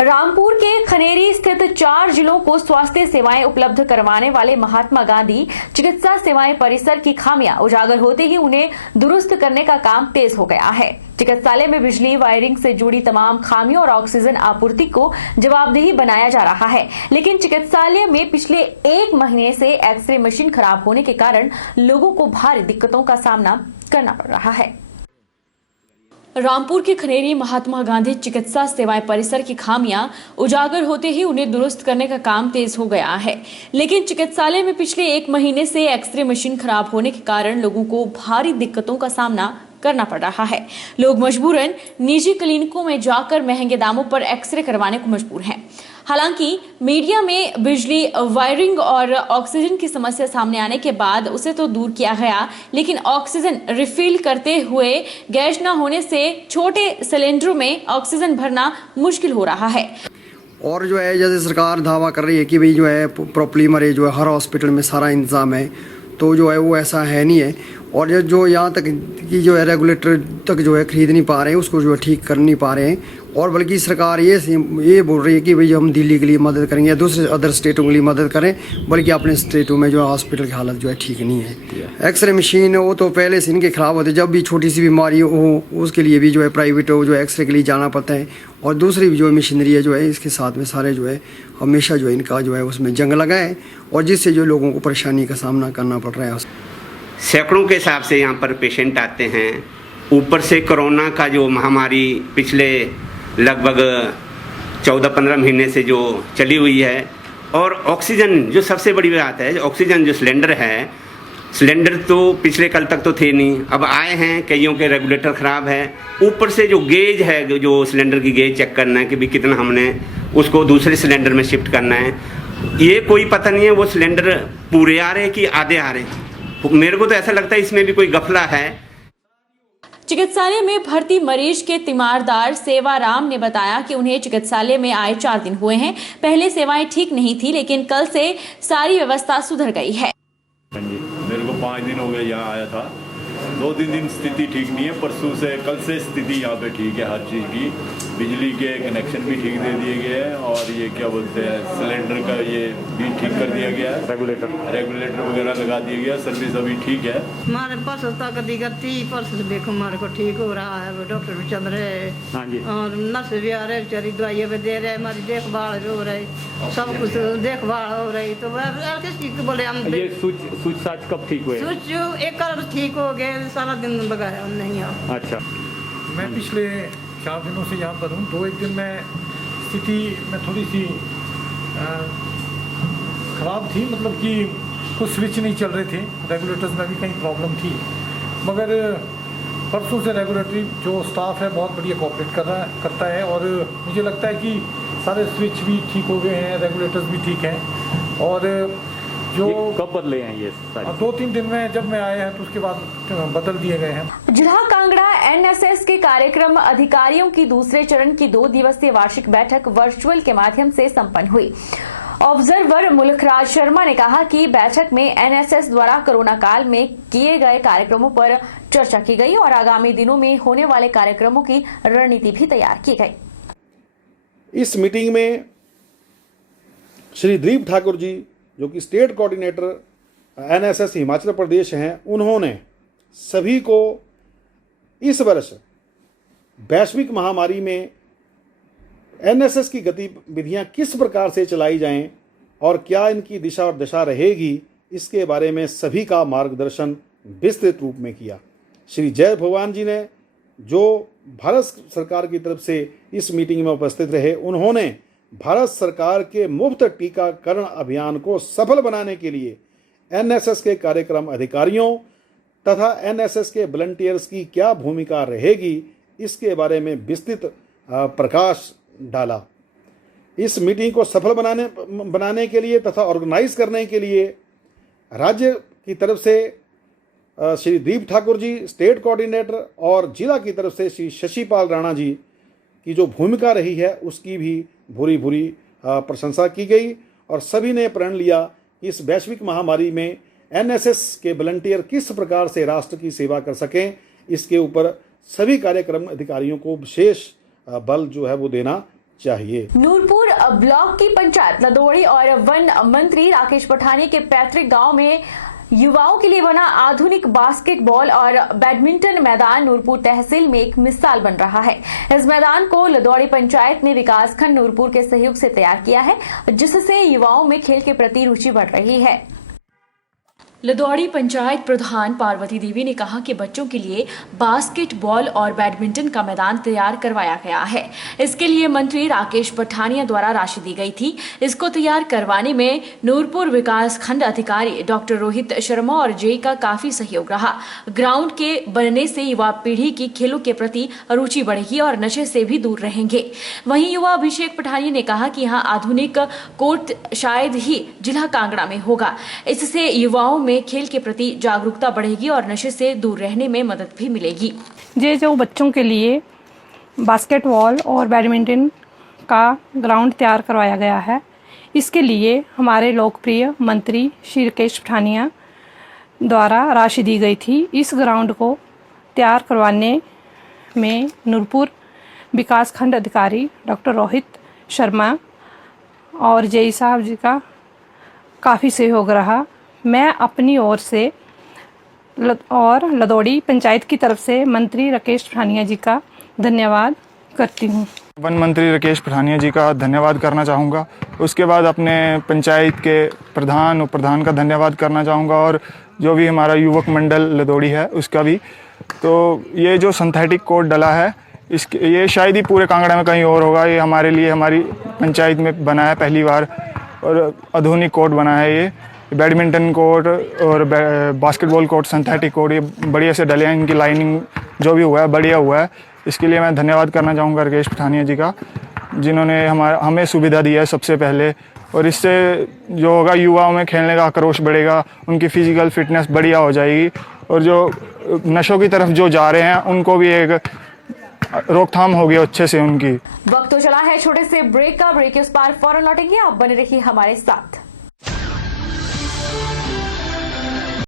रामपुर के खनेरी स्थित 4 जिलों को स्वास्थ्य सेवाएं उपलब्ध करवाने वाले महात्मा गांधी चिकित्सा सेवाएं परिसर की खामियां उजागर होते ही उन्हें दुरुस्त करने का काम तेज हो गया है। चिकित्सालय में बिजली वायरिंग से जुड़ी तमाम खामियों और ऑक्सीजन आपूर्ति को जवाबदेही बनाया जा रहा है, लेकिन चिकित्सालय में पिछले 1 महीने से एक्सरे मशीन खराब होने के कारण लोगों को भारी दिक्कतों का सामना करना पड़ रहा है। रामपुर के खनेरी महात्मा गांधी चिकित्सा सेवाएं परिसर की खामियां उजागर होते ही उन्हें दुरुस्त करने का काम तेज हो गया है, लेकिन चिकित्सालय में पिछले 1 महीने से एक्सरे मशीन खराब होने के कारण लोगों को भारी दिक्कतों का सामना करना पड़ रहा है। लोग मजबूरन निजी क्लिनिकों में जाकर महंगे दामों पर एक्सरे करवाने को मजबूर हैं। हालांकि मीडिया में बिजली वायरिंग और ऑक्सीजन की समस्या सामने आने के बाद उसे तो दूर किया गया, लेकिन ऑक्सीजन रिफिल करते हुए गैस न होने से छोटे सिलेंडरों में ऑक्सीजन भरना मुश्किल हो रहा है। और जो है जैसे सरकार दावा कर रही है कि भाई जो है प्रॉपर्ली मरे जो है हर हॉस्पिटल में सारा इंतजाम है, तो जो है वो ऐसा है नहीं है। और जो यहाँ तक कि जो है रेगुलेटर तक जो है खरीद नहीं पा रहे हैं, उसको जो है ठीक कर नहीं पा रहे हैं। और बल्कि सरकार ये बोल रही है कि भाई हम दिल्ली के लिए मदद करेंगे या दूसरे अदर स्टेटों के लिए मदद करें, बल्कि अपने स्टेटों में जो है हॉस्पिटल की हालत जो है ठीक नहीं है। एक्सरे मशीन वो तो पहले से इनके ख़राब होते, जब भी छोटी सी बीमारी हो उसके लिए भी जो है प्राइवेट हो जो है एक्सरे के लिए जाना पड़ता है। और दूसरी भी जो मशीनरी है जो है इसके साथ में सारे जो है हमेशा जो है इनका जो है उसमें जंग लगा है, और जिससे जो लोगों को परेशानी का सामना करना पड़ रहा है। सैकड़ों के हिसाब से यहाँ पर पेशेंट आते हैं। ऊपर से कोरोना का जो महामारी पिछले लगभग 14-15 महीने से जो चली हुई है, और ऑक्सीजन जो सबसे बड़ी बात है, ऑक्सीजन जो सिलेंडर है, सिलेंडर तो पिछले कल तक तो थे नहीं, अब आए हैं, कईयों के रेगुलेटर ख़राब है। ऊपर से जो गेज है, जो सिलेंडर की गेज चेक करना है कि भी कितना हमने उसको दूसरे सिलेंडर में शिफ्ट करना है, ये कोई पता नहीं है वो सिलेंडर पूरे आ रहे कि आधे आ रहे। मेरे को तो ऐसा लगता है इसमें भी कोई गफला है। चिकित्सालय में भर्ती मरीज के तीमारदार सेवाराम ने बताया कि उन्हें चिकित्सालय में आए 4 दिन हुए हैं। पहले सेवाएं ठीक नहीं थी, लेकिन कल से सारी व्यवस्था सुधर गई है। मेरे को 5 दिन हो गए यहाँ आया था, 2-3 दिन स्थिति ठीक नहीं है। परसों से कल से स्थिति यहाँ पे ठीक है, हर चीज़ की। बिजली के कनेक्शन भी ठीक दे दिए गए हैं, और ये क्या बोलते हैं सिलेंडर का ये भी ठीक कर दिया गया है, रेगुलेटर वगैरह लगा दिया गया, सर्विस अभी ठीक है। हमारे परसों तक दिक्कती, परसों से देखो हमारे को ठीक हो रहा है, डॉक्टर भी चल रहे हैं। हाँ जी। और नर्स भी आ रहे, बेचारी दवाइयाँ भी दे रहे, हमारी देखभाल भी हो रही, सब कुछ देखभाल हो रही। तो किस चीज़ को बोले हम ये स्विच साच कब ठीक हुए? स्विच एक कलर ठीक हो गए, सारा दिन लगाया हम नहीं यहाँ। अच्छा, मैं पिछले 4 दिनों से यहाँ पर हूँ। 2-1 दिन में स्थिति में थोड़ी सी ख़राब थी, मतलब कि कुछ स्विच नहीं चल रहे थे, रेगुलेटर्स में भी कहीं प्रॉब्लम थी। मगर परसों से रेगुलेटरी जो स्टाफ है बहुत बढ़िया कोऑपरेट करता है, और मुझे लगता है कि सारे स्विच भी ठीक हो गए हैं, रेगुलेटर्स भी ठीक हैं। और जो कब बदले हैं ये? 2-3 दिन में जब मैं आया है तो उसके बाद बदल दिए गए हैं। जिला कांगड़ा एनएसएस के कार्यक्रम अधिकारियों की दूसरे चरण की 2 दिवसीय वार्षिक बैठक वर्चुअल के माध्यम से संपन्न हुई। ऑब्जर्वर मुल्कराज शर्मा ने कहा कि बैठक में एनएसएस द्वारा कोरोना काल में किए गए कार्यक्रमों पर चर्चा की गई और आगामी दिनों में होने वाले कार्यक्रमों की रणनीति भी तैयार की गई। इस मीटिंग में श्री दीप ठाकुर जी, जो कि state coordinator NSS Himachal Pradesh हैं, उन्होंने सभी को इस वर्ष वैश्विक महामारी में एनएसएस की गतिविधियां किस प्रकार से चलाई जाएं और क्या इनकी दिशा और दशा रहेगी, इसके बारे में सभी का मार्गदर्शन विस्तृत रूप में किया। श्री जय भगवान जी ने, जो भारत सरकार की तरफ से इस मीटिंग में उपस्थित रहे, उन्होंने भारत सरकार के मुफ्त टीकाकरण अभियान को सफल बनाने के लिए एनएसएस के कार्यक्रम अधिकारियों तथा एनएसएस के वॉलंटियर्स की क्या भूमिका रहेगी, इसके बारे में विस्तृत प्रकाश डाला। इस मीटिंग को सफल बनाने के लिए तथा ऑर्गेनाइज करने के लिए राज्य की तरफ से श्री दीप ठाकुर जी स्टेट कोऑर्डिनेटर और जिला की तरफ से श्री शशिपाल राणा जी की जो भूमिका रही है उसकी भी भूरी भूरी प्रशंसा की गई, और सभी ने प्रण लिया कि इस वैश्विक महामारी में एनएसएस के वॉलंटियर किस प्रकार से राष्ट्र की सेवा कर सकें, इसके ऊपर सभी कार्यक्रम अधिकारियों को विशेष बल जो है वो देना चाहिए। नूरपुर ब्लॉक की पंचायत लदोड़ी और वन मंत्री राकेश पठानिया के पैतृक गांव में युवाओं के लिए बना आधुनिक बास्केटबॉल और बैडमिंटन मैदान नूरपुर तहसील में एक मिसाल बन रहा है। इस मैदान को लदौड़ी पंचायत ने विकासखंड नूरपुर के सहयोग से तैयार किया है, जिससे युवाओं में खेल के प्रति रुचि बढ़ रही है। लदौड़ी पंचायत प्रधान पार्वती देवी ने कहा कि बच्चों के लिए बास्केटबॉल और बैडमिंटन का मैदान तैयार करवाया गया है। इसके लिए मंत्री राकेश पठानिया द्वारा राशि दी गई थी। इसको तैयार करवाने में नूरपुर विकास खंड अधिकारी डॉक्टर रोहित शर्मा और जेई का काफी सहयोग रहा। ग्राउंड के बनने से युवा पीढ़ी की खेलों के प्रति रुचि बढ़ेगी और नशे से भी दूर रहेंगे। वहीं युवा अभिषेक पठानिया ने कहा कि यहाँ आधुनिक कोर्ट शायद ही जिला कांगड़ा में होगा। इससे युवाओं में खेल के प्रति जागरूकता बढ़ेगी और नशे से दूर रहने में मदद भी मिलेगी। ये जो बच्चों के लिए बास्केटबॉल और बैडमिंटन का ग्राउंड तैयार करवाया गया है, इसके लिए हमारे लोकप्रिय मंत्री श्री राकेश पठानिया द्वारा राशि दी गई थी। इस ग्राउंड को तैयार करवाने में नूरपुर विकास खंड अधिकारी डॉक्टर रोहित शर्मा और जेई साहब जी का काफ़ी सहयोग रहा। मैं अपनी ओर से और लदौड़ी पंचायत की तरफ से मंत्री राकेश पठानिया जी का धन्यवाद करती हूँ। वन मंत्री राकेश पठानिया जी का धन्यवाद करना चाहूँगा। उसके बाद अपने पंचायत के प्रधान का धन्यवाद करना चाहूँगा और जो भी हमारा युवक मंडल लदौड़ी है उसका भी। तो ये जो सिंथेटिक कोर्ट डला है ये शायद ही पूरे कांगड़ा में कहीं और होगा। ये हमारे लिए हमारी पंचायत में बना है पहली बार और आधुनिक कोर्ट बना है। ये बैडमिंटन कोर्ट और बास्केटबॉल कोर्ट सिंथेटिक कोर्ट ये बढ़िया से डले हैं। इनकी लाइनिंग जो भी हुआ है बढ़िया हुआ है। इसके लिए मैं धन्यवाद करना चाहूँगा राकेश पठानिया जी का, जिन्होंने हमें सुविधा दी है सबसे पहले। और इससे जो होगा युवाओं में खेलने का आक्रोश बढ़ेगा, उनकी फिजिकल फिटनेस बढ़िया हो जाएगी और जो नशों की तरफ जो जा रहे हैं उनको भी एक रोकथाम होगी अच्छे से उनकी। वक्त तो चला है छोटे से ब्रेक का। ब्रेक के उस पार फौरन लौटेंगे, आप बने रहिए हमारे साथ।